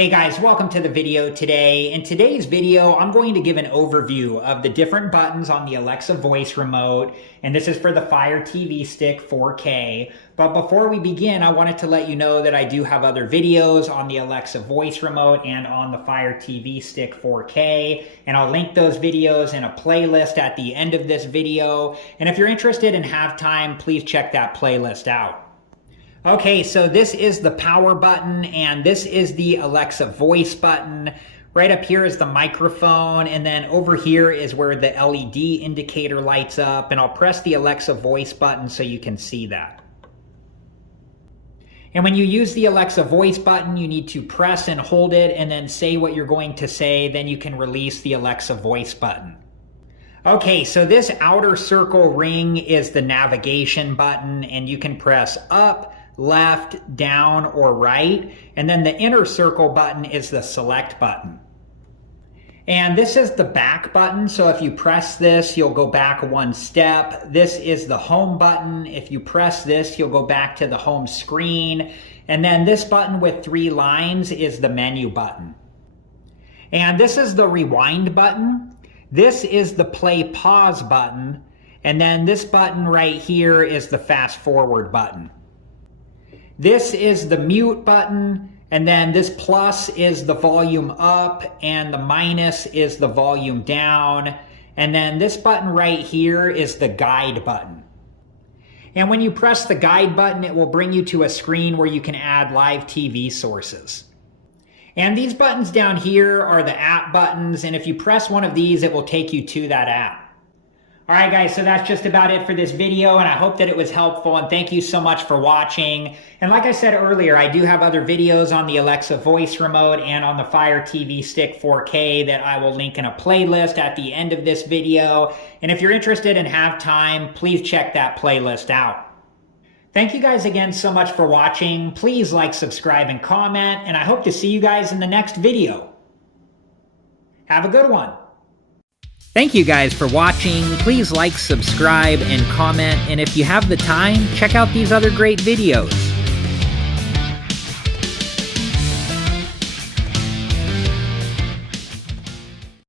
Hey guys, welcome to the video today. In today's video, I'm going to give an overview of the different buttons on the Alexa voice remote, and this is for the Fire TV Stick 4K. But before we begin, I wanted to let you know that I do have other videos on the Alexa voice remote and on the Fire TV Stick 4K, and I'll link those videos in a playlist at the end of this video. And if you're interested and have time, please check that playlist out. Okay, so this is the power button and this is the Alexa voice button. Right up here is the microphone, and then over here is where the LED indicator lights up, and I'll press the Alexa voice button so you can see that. And when you use the Alexa voice button, you need to press and hold it and then say what you're going to say, then you can release the Alexa voice button. Okay, so this outer circle ring is the navigation button, and you can press up, left, down, or right. And then the inner circle button is the select button. And this is the back button. So if you press this, you'll go back one step. This is the home button. If you press this, you'll go back to the home screen. And then this button with 3 lines is the menu button. And this is the rewind button. This is the play pause button. And then this button right here is the fast forward button. This is the mute button, and then this plus is the volume up, and the minus is the volume down. And then this button right here is the guide button. And when you press the guide button, it will bring you to a screen where you can add live TV sources. And these buttons down here are the app buttons, and if you press one of these, it will take you to that app. Alright guys, so that's just about it for this video, and I hope that it was helpful, and thank you so much for watching. And like I said earlier, I do have other videos on the Alexa voice remote and on the Fire TV Stick 4K that I will link in a playlist at the end of this video. And if you're interested and have time, please check that playlist out. Thank you guys again so much for watching. Please like, subscribe, and comment, and I hope to see you guys in the next video. Have a good one. Thank you guys for watching. Please like, subscribe, and comment, and if you have the time, check out these other great videos.